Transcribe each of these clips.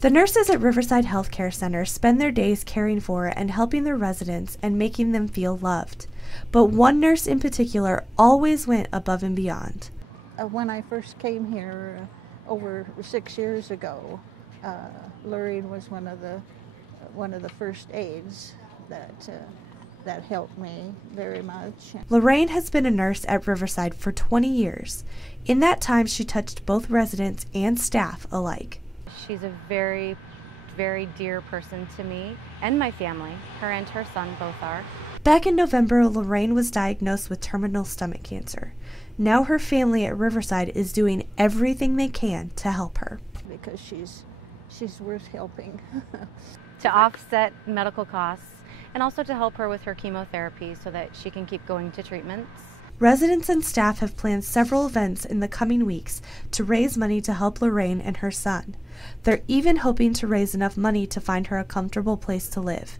The nurses at Riverside Healthcare Center spend their days caring for and helping their residents and making them feel loved. But one nurse in particular always went above and beyond. When I first came here over 6 years ago, Lorraine was one of the first aides that helped me very much. Lorraine has been a nurse at Riverside for 20 years. In that time, she touched both residents and staff alike. She's a very, very dear person to me and my family. Her and her son both are. Back in November, Lorraine was diagnosed with terminal stomach cancer. Now her family at Riverside is doing everything they can to help her. Because she's worth helping. To offset medical costs and also to help her with her chemotherapy so that she can keep going to treatments. Residents and staff have planned several events in the coming weeks to raise money to help Lorraine and her son. They're even hoping to raise enough money to find her a comfortable place to live.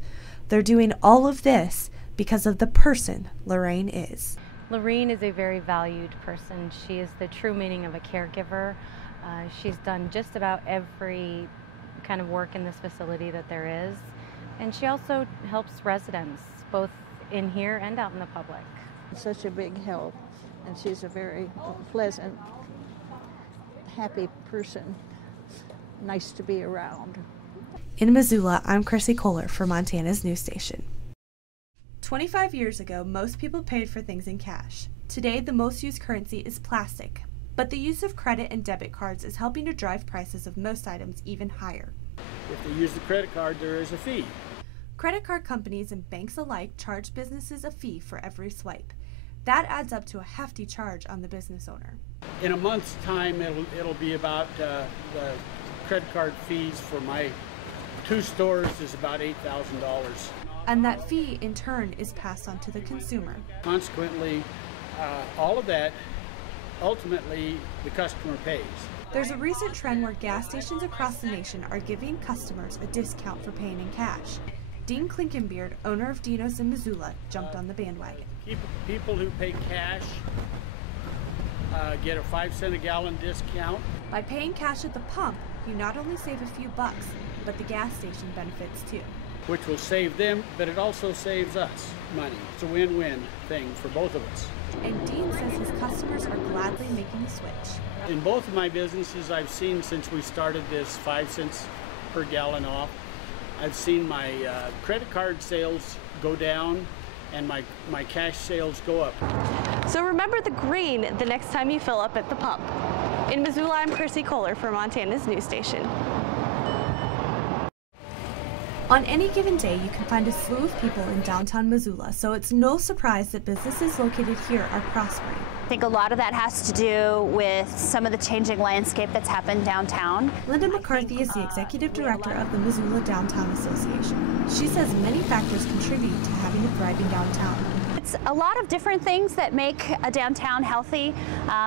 They're doing all of this because of the person Lorraine is. Lorraine is a very valued person. She is the true meaning of a caregiver. She's done just about every kind of work in this facility that there is. And she also helps residents, both in here and out in the public. Such a big help, and she's a very pleasant, happy person. Nice to be around. In Missoula, I'm Chrissy Kohler for Montana's news station. 25 years ago, most people paid for things in cash. Today, the most used currency is plastic, but the use of credit and debit cards is helping to drive prices of most items even higher. If they use the credit card, there is a fee. Credit card companies and banks alike charge businesses a fee for every swipe. That adds up to a hefty charge on the business owner. In a month's time, it'll be about the credit card fees for my 2 stores is about $8,000. And that fee, in turn, is passed on to the consumer. Consequently, all of that, ultimately, the customer pays. There's a recent trend where gas stations across the nation are giving customers a discount for paying in cash. Dean Klinkenbeard, owner of Dino's in Missoula, jumped on the bandwagon. People who pay cash get a 5-cent a gallon discount. By paying cash at the pump, you not only save a few bucks, but the gas station benefits too. Which will save them, but it also saves us money. It's a win-win thing for both of us. And Dean says his customers are gladly making the switch. In both of my businesses, I've seen since we started this 5 cents per gallon off, I've seen my credit card sales go down and my cash sales go up. So remember the green the next time you fill up at the pump. In Missoula, I'm Chrissy Kohler for Montana's news station. On any given day, you can find a slew of people in downtown Missoula, so it's no surprise that businesses located here are prospering. I think a lot of that has to do with some of the changing landscape that's happened downtown. Linda McCarthy is the executive director of the Missoula Downtown Association. She says many factors contribute to having a thriving downtown. It's a lot of different things that make a downtown healthy.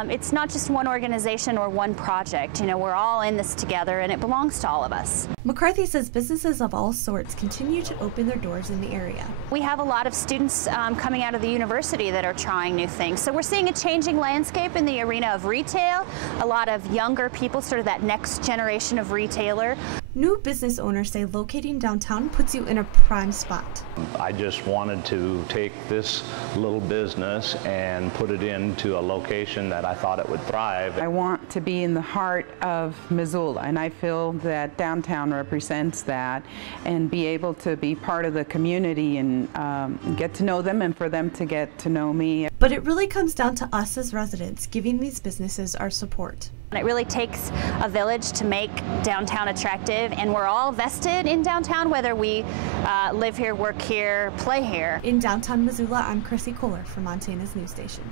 It's not just one organization or one project. You know, we're all in this together and it belongs to all of us. McCarthy says businesses of all sorts continue to open their doors in the area. We have a lot of students coming out of the university that are trying new things. So we're seeing a changing landscape in the arena of retail. A lot of younger people, sort of that next generation of retailer. New business owners say locating downtown puts you in a prime spot. I just wanted to take this little business and put it into a location that I thought it would thrive. I want to be in the heart of Missoula, and I feel that downtown represents that, and be able to be part of the community and get to know them and for them to get to know me. But it really comes down to us as residents giving these businesses our support. It really takes a village to make downtown attractive, and we're all vested in downtown, whether we live here, work here, play here. In downtown Missoula, I'm Chrissy Kohler for Montana's news station.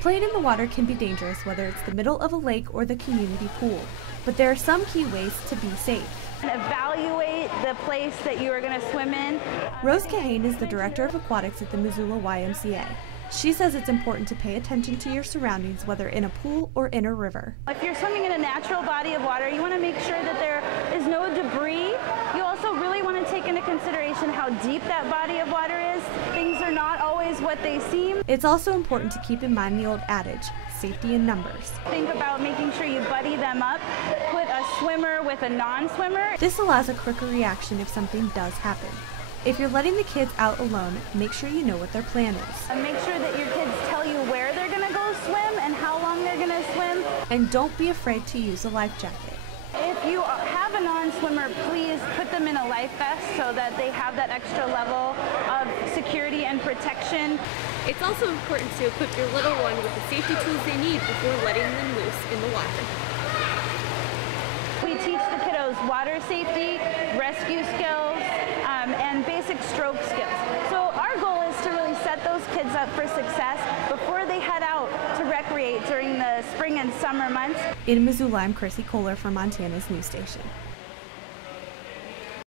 Playing in the water can be dangerous, whether it's the middle of a lake or the community pool, but there are some key ways to be safe. Evaluate the place that you are going to swim in. Rose Kahane is the director of aquatics at the Missoula YMCA. She says it's important to pay attention to your surroundings, whether in a pool or in a river. If you're swimming in a natural body of water, you want to make sure that there is no debris. You also really want to take into consideration how deep that body of water is. Things are not always what they seem. It's also important to keep in mind the old adage, safety in numbers. Think about making sure you buddy them up, put a swimmer with a non-swimmer. This allows a quicker reaction if something does happen. If you're letting the kids out alone, make sure you know what their plan is. And make sure that your kids tell you where they're going to go swim and how long they're going to swim. And don't be afraid to use a life jacket. If you have a non-swimmer, please put them in a life vest so that they have that extra level of security and protection. It's also important to equip your little one with the safety tools they need before letting them loose in the water. We teach the kiddos water safety, rescue skills, and basic stroke skills. So our goal is to really set those kids up for success before they head out to recreate during the spring and summer months. In Missoula, I'm Chrissy Kohler for Montana's News Station.